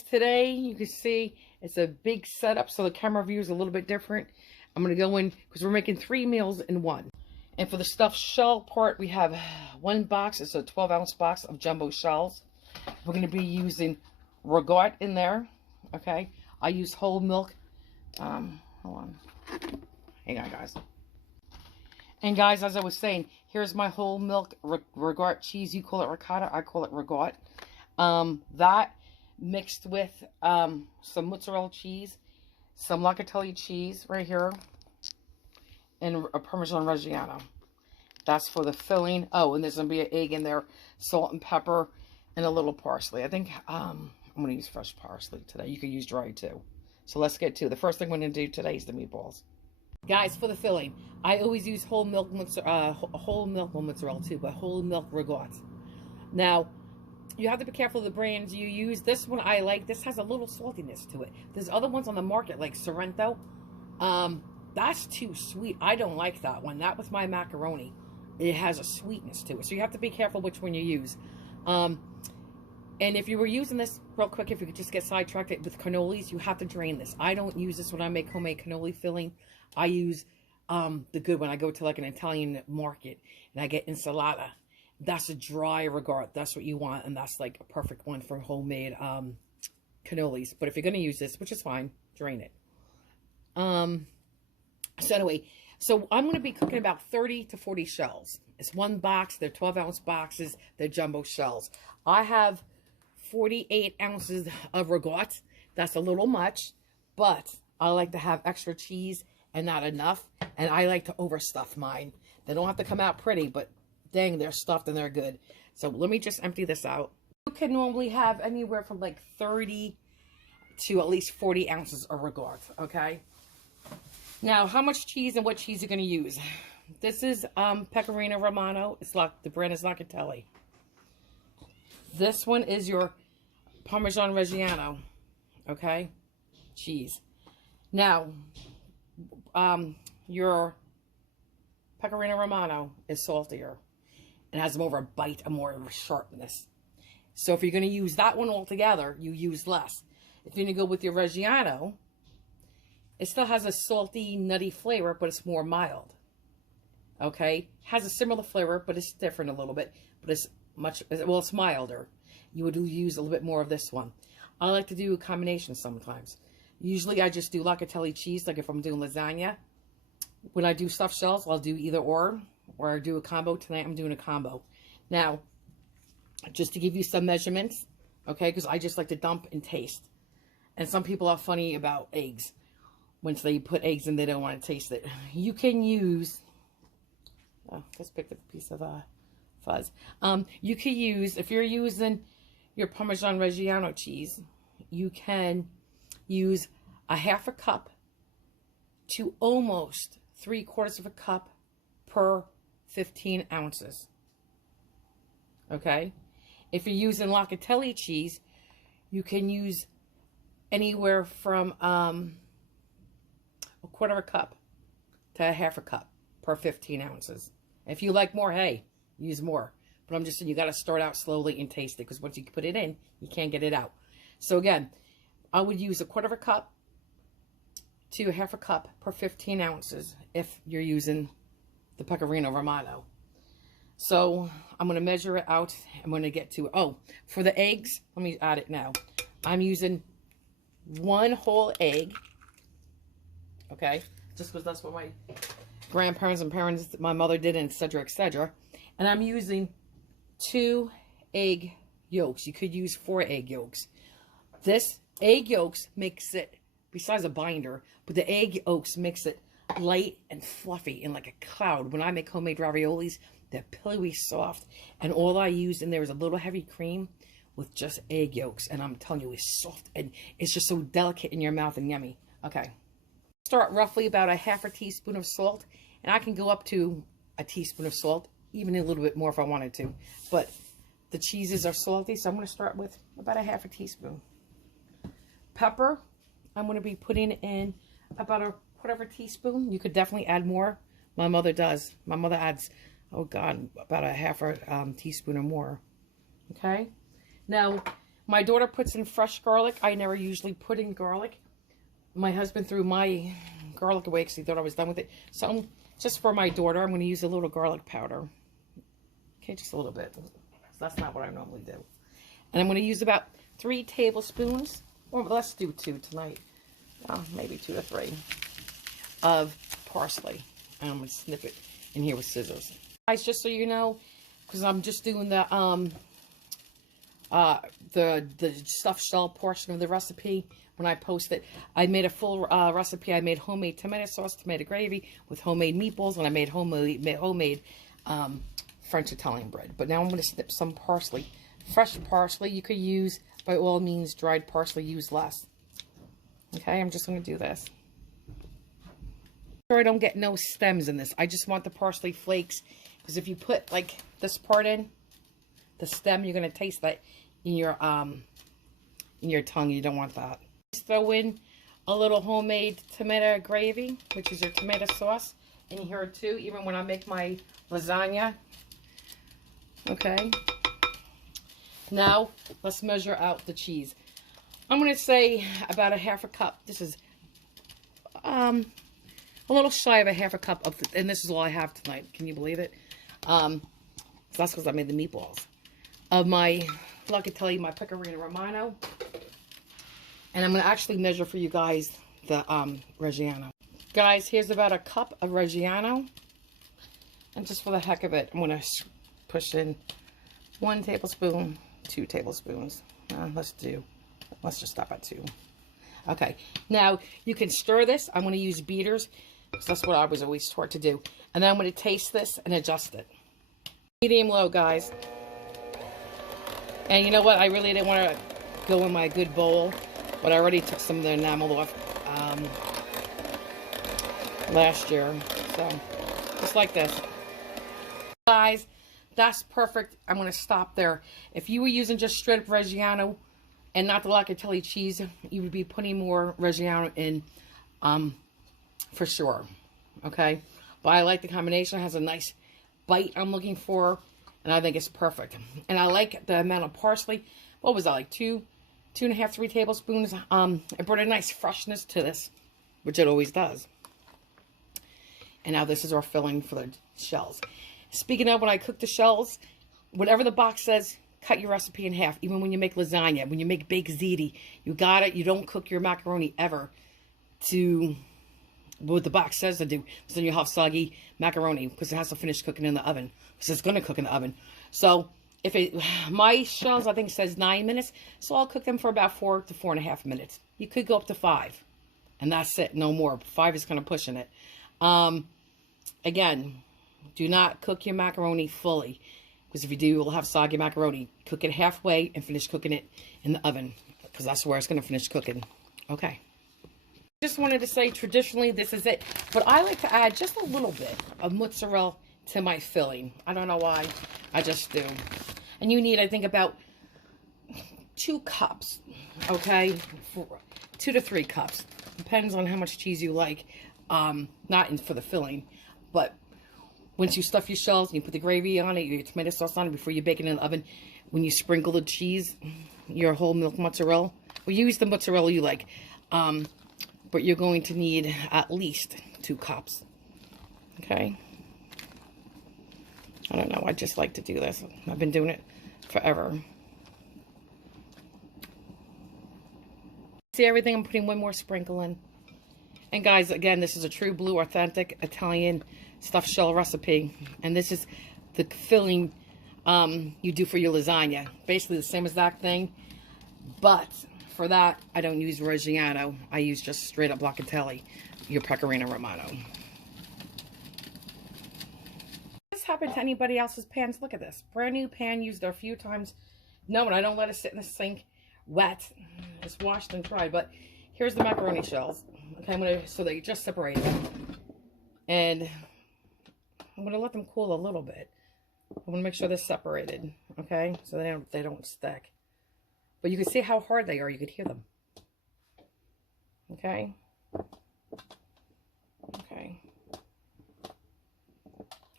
Today, you can see it's a big setup, so the camera view is a little bit different. I'm going to go in because we're making 3 meals in one. And for the stuffed shell part, we have one box. It's a 12-ounce box of jumbo shells. We're going to be using ragout in there. Okay, I use whole milk. Hold on. Hang on, guys. And guys, as I was saying, here's my whole milk ragout cheese. You call it ricotta, I call it ragout. That mixed with some mozzarella cheese, some locatelli cheese right here, and a Parmesan Reggiano. That's for the filling. Oh, and there's going to be an egg in there, salt and pepper, and a little parsley. I think I'm going to use fresh parsley today. You could use dry too. So let's get to it. The first thing I'm going to do today is the meatballs. Guys, for the filling, I always use whole milk mozzarella too, but whole milk ragout. Now, you have to be careful of the brands you use. This one I like. This has a little saltiness to it. There's other ones on the market like Sorrento. That's too sweet. I don't like that one. That was my macaroni. It has a sweetness to it. So you have to be careful which one you use. And if you were using this, real quick, if you could just get sidetracked with cannolis, you have to drain this. I don't use this when I make homemade cannoli filling. I use the good one. I go to like an Italian market and I get ensalada. That's a dry ragout. That's what you want, and that's like a perfect one for homemade cannolis. But if you're going to use this, which is fine, drain it. So anyway, so I'm going to be cooking about 30 to 40 shells. It's one box. They're 12-ounce boxes. They're jumbo shells. I have 48 ounces of ragout. That's a little much, but I like to have extra cheese and not enough, and I like to overstuff mine. They don't have to come out pretty, but dang, they're stuffed and they're good. So let me just empty this out. You can normally have anywhere from like 30 to at least 40 ounces of ragout, okay? Now, how much cheese and what cheese you're going to use? This is Pecorino Romano. It's the brand is Locatelli. This one is your Parmesan Reggiano, okay? Cheese. Now, your Pecorino Romano is saltier. It has more of a bite and more of a sharpness. So if you're going to use that one altogether, you use less. If you're going to go with your Reggiano, it still has a salty, nutty flavor, but it's more mild. Okay? Has a similar flavor, but it's different a little bit. But it's it's milder. You would use a little bit more of this one. I like to do a combination sometimes. Usually I just do locatelli cheese, like if I'm doing lasagna. When I do stuffed shells, I'll do either or I do a combo. Tonight I'm doing a combo. Now, just to give you some measurements, okay, because I just like to dump and taste. And some people are funny about eggs. Once they put eggs in, they don't want to taste it. You can use, just picked up a piece of fuzz. You can use, if you're using your Parmesan Reggiano cheese, you can use a half a cup to almost 3/4 of a cup per 15 ounces. Okay? If you're using locatelli cheese, you can use anywhere from a 1/4 cup to a half a cup per 15 ounces. If you like more, hey, use more. But I'm just saying you got to start out slowly and taste it, because once you put it in, you can't get it out. So again, I would use a 1/4 cup to a half a cup per 15 ounces if you're using the Pecorino Romano. So I'm going to measure it out. I'm going to get to it. Oh, for the eggs, let me add it now. I'm using 1 whole egg. Okay, just because that's what my grandparents and parents, my mother did, and etc., etc. And I'm using 2 egg yolks. You could use 4 egg yolks. This egg yolks makes it, besides a binder, but the egg yolks makes it light and fluffy and like a cloud. When I make homemade raviolis, they're pillowy soft, and all I use in there is a little heavy cream with just egg yolks, and I'm telling you, it's soft and it's just so delicate in your mouth and yummy. Okay, start roughly about a half a teaspoon of salt, and I can go up to a teaspoon of salt, even a little bit more if I wanted to, but the cheeses are salty, so I'm going to start with about a half a teaspoon. Pepper, I'm going to be putting in about a 1/4 teaspoon. You could definitely add more. My mother does. My mother adds, oh God, about a half a teaspoon or more. Okay? Now, My daughter puts in fresh garlic. I never usually put in garlic. My husband threw my garlic away because he thought I was done with it. So just for my daughter, I'm going to use a little garlic powder. Okay, just a little bit. That's not what I normally do. And I'm going to use about 3 tablespoons, or let's do 2 tonight. Maybe 2 to 3 of parsley. And I'm going to snip it in here with scissors. Guys, just so you know, because I'm just doing the stuffed shell portion of the recipe. When I post it, I made a full recipe. I made homemade tomato sauce, tomato gravy with homemade meatballs, and I made homemade French Italian bread. But now I'm going to snip some parsley. Fresh parsley. You could use, by all means, dried parsley. Use less. Okay, I'm just going to do this. I don't get no stems in this. I just want the parsley flakes, because if you put like this part in, the stem, you're going to taste that in your tongue. You don't want that. Just throw in a little homemade tomato gravy, which is your tomato sauce, in here too, even when I make my lasagna. Okay. Now, let's measure out the cheese. I'm going to say about a half a cup. This is a little shy of a half a cup of, and this is all I have tonight. Can you believe it? So that's because I made the meatballs. Of my, like I tell you, my pecorino romano. And I'm going to actually measure for you guys the Reggiano. Guys, here's about a cup of Reggiano. And just for the heck of it, I'm going to push in 1 tablespoon, 2 tablespoons. Let's just stop at 2. Okay, now you can stir this. I'm going to use beaters, because that's what I was always taught to do. And then I'm going to taste this and adjust it. Medium low, guys. And you know what? I really didn't want to go in my good bowl, but I already took some of the enamel off last year. So, just like this. Guys, that's perfect. I'm going to stop there. If you were using just straight up Reggiano and not the locatelli cheese, you would be putting more Reggiano in for sure. Okay? But I like the combination. It has a nice bite I'm looking for, and I think it's perfect. And I like the amount of parsley. What was that, like 2.5, 3 tablespoons? It brought a nice freshness to this, which it always does. And now this is our filling for the shells. Speaking of, when I cook the shells, whatever the box says, cut your recipe in half. Even when you make lasagna, when you make baked ziti, you got it. You don't cook your macaroni ever to what the box says to do. So then you'll have soggy macaroni, because it has to finish cooking in the oven, because it's going to cook in the oven. So if my shells, I think, says 9 minutes, so I'll cook them for about 4 to 4.5 minutes. You could go up to 5, and that's it, no more. 5 is kind of pushing it. Again, do not cook your macaroni fully, because if you do, you'll have soggy macaroni. Cook it halfway and finish cooking it in the oven, because that's where it's going to finish cooking. Okay. Just wanted to say, traditionally, this is it. But I like to add just a little bit of mozzarella to my filling. I don't know why. I just do. And you need, I think, about 2 cups. Okay? 2 to 3 cups. Depends on how much cheese you like. Not for the filling, but once you stuff your shells and you put the gravy on it, your tomato sauce on it before you bake it in the oven, when you sprinkle the cheese, your whole milk mozzarella, well, use the mozzarella you like, but you're going to need at least 2 cups. Okay? I don't know, I just like to do this. I've been doing it forever. See everything? I'm putting 1 more sprinkle in. And guys, again, this is a true blue, authentic Italian stuffed shell recipe. And this is the filling you do for your lasagna. Basically the same exact thing. But for that, I don't use Reggiano. I use just straight up locatelli, your pecorino romano. This happened to anybody else's pans? Look at this. Brand new pan, used it a few times. No, and I don't let it sit in the sink wet. It's washed and dried. But here's the macaroni shells. Okay, so they just separated. And I'm gonna let them cool a little bit. I want to make sure they're separated, okay, so they don't stick. But you can see how hard they are. You could hear them. Okay. Okay.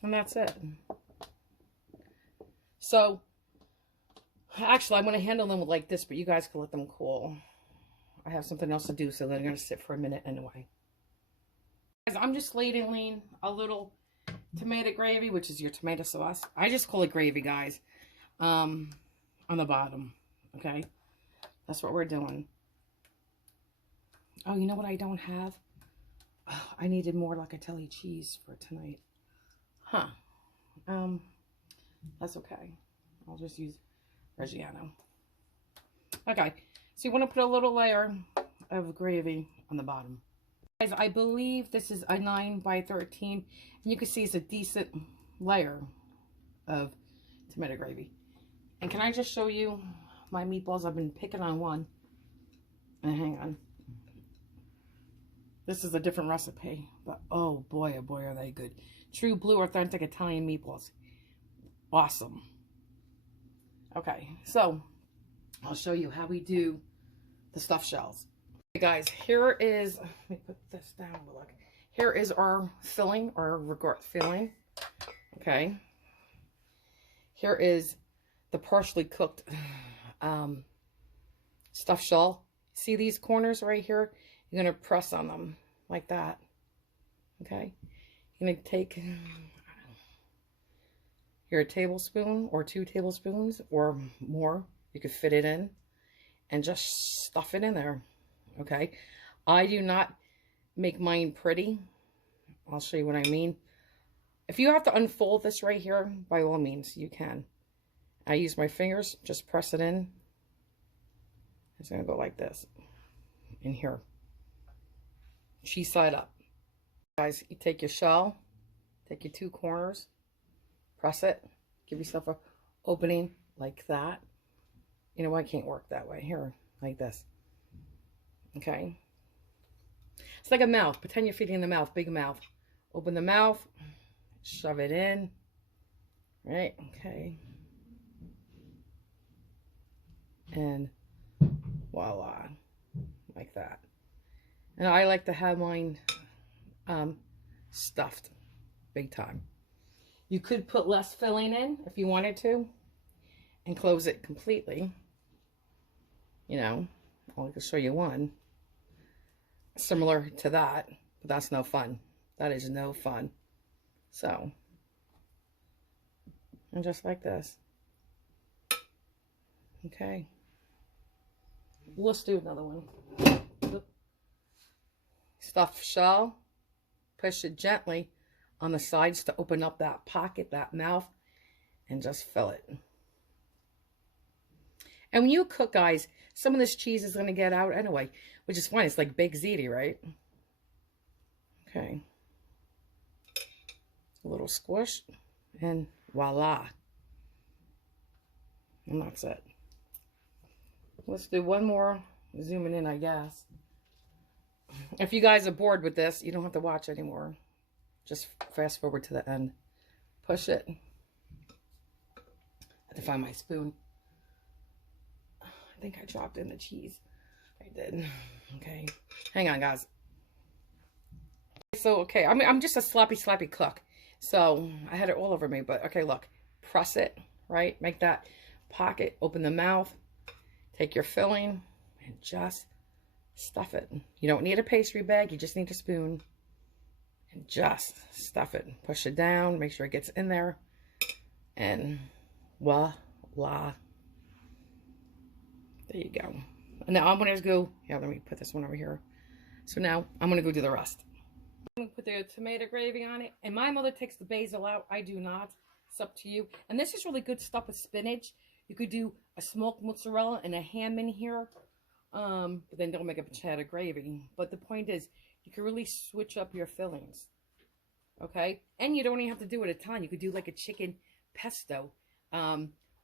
And that's it. So Actually, I'm going to handle them like this, but you guys can let them cool. I have something else to do, so they're going to sit for a minute anyway. Guys, I'm just ladling a little tomato gravy, which is your tomato sauce. I just call it gravy, guys, on the bottom, okay? That's what we're doing. Oh, you know what I don't have? Oh, I needed more locatelli cheese for tonight. Huh. That's okay. I'll just use Reggiano. Okay, so you want to put a little layer of gravy on the bottom. Guys, I believe this is a 9 by 13, and you can see it's a decent layer of tomato gravy. And can I just show you my meatballs? I've been picking on one. And hang on. This is a different recipe, but oh boy, are they good. True blue authentic Italian meatballs. Awesome. Okay, so I'll show you how we do the stuffed shells. Okay, guys, here is, let me put this down a look. Here is our filling, our regard filling. Okay. Here is the partially cooked stuffed shell. See these corners right here? You're going to press on them like that. Okay. You're going to take your tablespoon or 2 tablespoons or more. You could fit it in and just stuff it in there. Okay. I do not make mine pretty. I'll show you what I mean. If you have to unfold this right here, by all means, you can. I use my fingers, just press it in. It's going to go like this in here. Cheese side up. Guys, you take your shell, take your 2 corners, press it, give yourself a opening like that. You know, I can't work that way. Here, like this. Okay. It's like a mouth. Pretend you're feeding the mouth, big mouth. Open the mouth, shove it in. Right? Okay. And voila. Like that. And I like to have mine stuffed big time. You could put less filling in if you wanted to and close it completely. You know, I'll just show you one similar to that, but that's no fun. That is no fun. So, and just like this. Okay. Let's do another one. Stuffed shell. Push it gently on the sides to open up that pocket, that mouth, and just fill it. And when you cook, guys, some of this cheese is going to get out anyway, which is fine. It's like baked ziti, right? Okay. A little squish, and voila. And that's it. Let's do one more. Zooming in, I guess. If you guys are bored with this, you don't have to watch anymore. Just fast forward to the end. Push it. I have to find my spoon. I think I dropped in the cheese. I did. Okay. Hang on, guys. So, okay. I mean, I'm just a sloppy cook. So, I had it all over me. But, okay, look. Press it, right? Make that pocket. Open the mouth. Take your filling and just stuff it. You don't need a pastry bag. You just need a spoon. And just stuff it. Push it down. Make sure it gets in there. And voila. There you go. And now I'm going to go. Yeah, let me put this one over here. So now I'm going to go do the rest. I'm going to put the tomato gravy on it. And my mother takes the basil out. I do not. It's up to you. And this is really good stuff with spinach. You could do a smoked mozzarella and a ham in here. But then don't make a pancetta gravy. But the point is, you can really switch up your fillings. Okay? And you don't even have to do it a ton. You could do like a chicken pesto.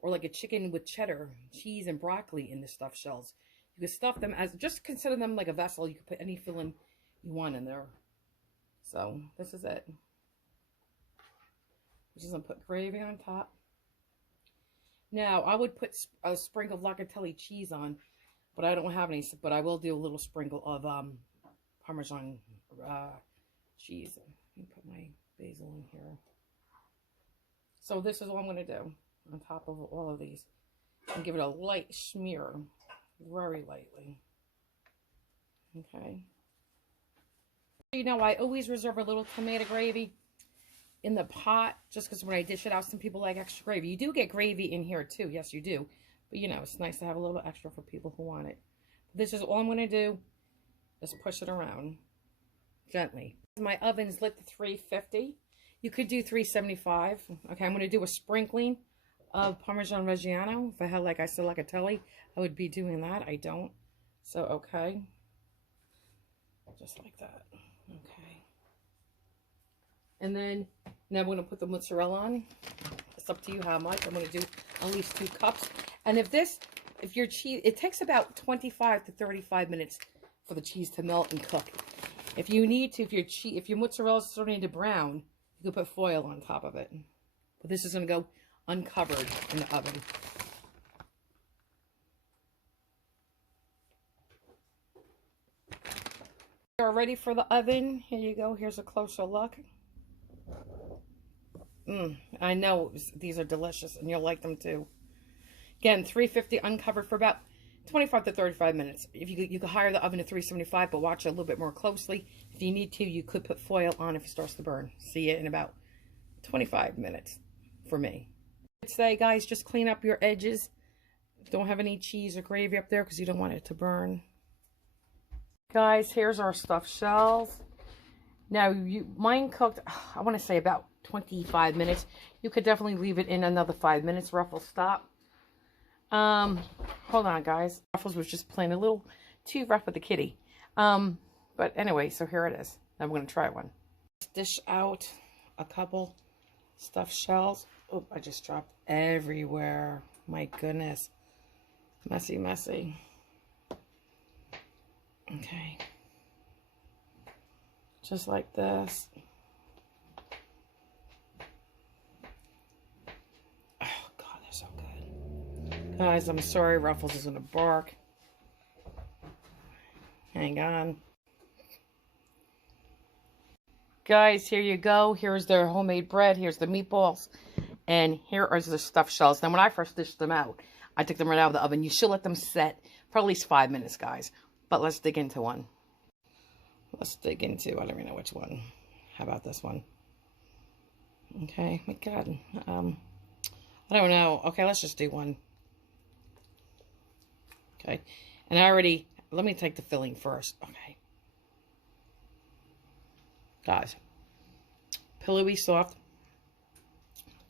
Or like a chicken with cheddar, cheese, and broccoli in the stuffed shells. You could stuff them as, just consider them like a vessel. You could put any filling you want in there. So, this is it. I'm just going to put gravy on top. Now, I would put a sprinkle of locatelli cheese on, but I don't have any. But I will do a little sprinkle of Parmesan cheese. Let me put my basil in here. So this is what I'm going to do on top of all of these. And give it a light smear, very lightly. Okay. You know, I always reserve a little tomato gravy in the pot, just because when I dish it out, some people like extra gravy. You do get gravy in here too. Yes, you do. But, you know, it's nice to have a little extra for people who want it. This is all I'm going to do. Just push it around gently. My oven's lit to 350. You could do 375. Okay, I'm going to do a sprinkling of Parmesan Reggiano. If I had, like I said, like a telly, I would be doing that. I don't. So, okay. Just like that. Okay. And then, now I'm going to put the mozzarella on. It's up to you how much. I'm going to do at least 2 cups. And if your cheese, it takes about 25 to 35 minutes for the cheese to melt and cook. If you need to, if your mozzarella is starting to brown, you can put foil on top of it. But this is going to go uncovered in the oven. You're ready for the oven. Here you go. Here's a closer look. I know these are delicious, and you'll like them too. Again, 350 uncovered for about 25 to 35 minutes. If you could hire the oven to 375, but watch it a little bit more closely. If you need to, you could put foil on if it starts to burn. See it in about 25 minutes for me. I'd say, guys, just clean up your edges. Don't have any cheese or gravy up there because you don't want it to burn. Guys, here's our stuffed shells. Now, mine cooked, I want to say about 25 minutes. You could definitely leave it in another 5 minutes. Ruffles, stop. Hold on, guys. Ruffles was just playing a little too rough with the kitty. But anyway, so here it is. I'm going to try one. Dish out a couple stuffed shells. Oh, I just dropped everywhere. My goodness. Messy, messy. Okay. Just like this. Oh, God, they're so good. Guys, I'm sorry Ruffles is going to bark. Hang on. Guys, here you go. Here's their homemade bread. Here's the meatballs. And here are the stuffed shells. Now, when I first dished them out, I took them right out of the oven. You should let them set for at least 5 minutes, guys. But let's dig into one. Let's dig into, I don't even know which one. How about this one? Okay, my God. I don't know. Okay, let's just do one. Okay. And let me take the filling first. Okay. Guys. Pillowy, soft.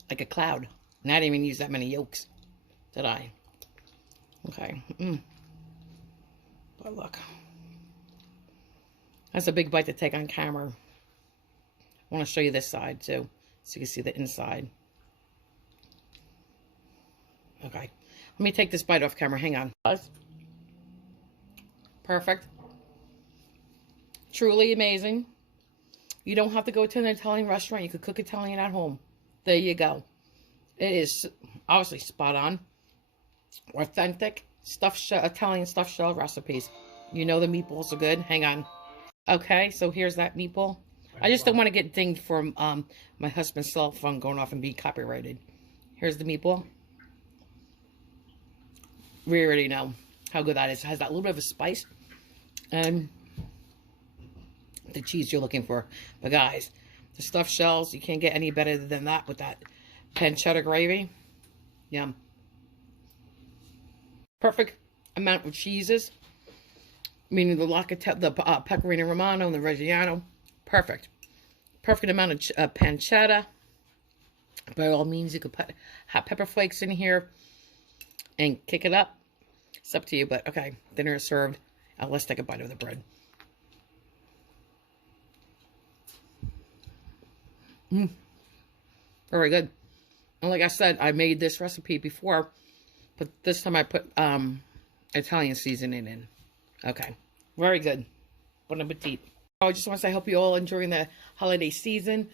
Like a cloud. And I didn't even use that many yolks. Did I? Okay. But look. That's a big bite to take on camera. I want to show you this side too. So you can see the inside. Okay. Let me take this bite off camera. Hang on. Perfect. Truly amazing. You don't have to go to an Italian restaurant. You could cook Italian at home. There you go. It is obviously spot on. Authentic Italian stuffed shell recipes. You know the meatballs are good. Hang on. Okay, so here's that meatball. I just don't want to get dinged from my husband's cell phone going off and being copyrighted. Here's the meatball. We already know how good that is. It has that little bit of a spice and the cheese you're looking for. But guys, the stuffed shells, you can't get any better than that with that pancetta gravy. Yum. Perfect amount of cheeses. Meaning the Pecorino Romano and the Reggiano. Perfect. Perfect amount of pancetta. By all means, you could put hot pepper flakes in here and kick it up. It's up to you, but okay. Dinner is served. Let's take a bite of the bread. Very good. And like I said, I made this recipe before, but this time I put Italian seasoning in. Okay. Very good. Bon appetit. I just want to say I hope you all enjoying the holiday season.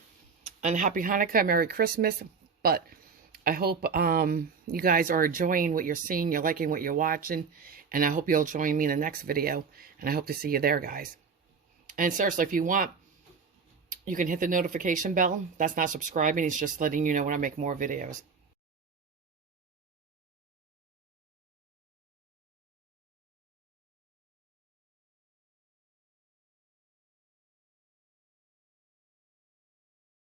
And Happy Hanukkah, Merry Christmas. But I hope you guys are enjoying what you're seeing. You're liking what you're watching. And I hope you'll join me in the next video. And I hope to see you there, guys. And seriously, if you want, you can hit the notification bell. That's not subscribing. It's just letting you know when I make more videos.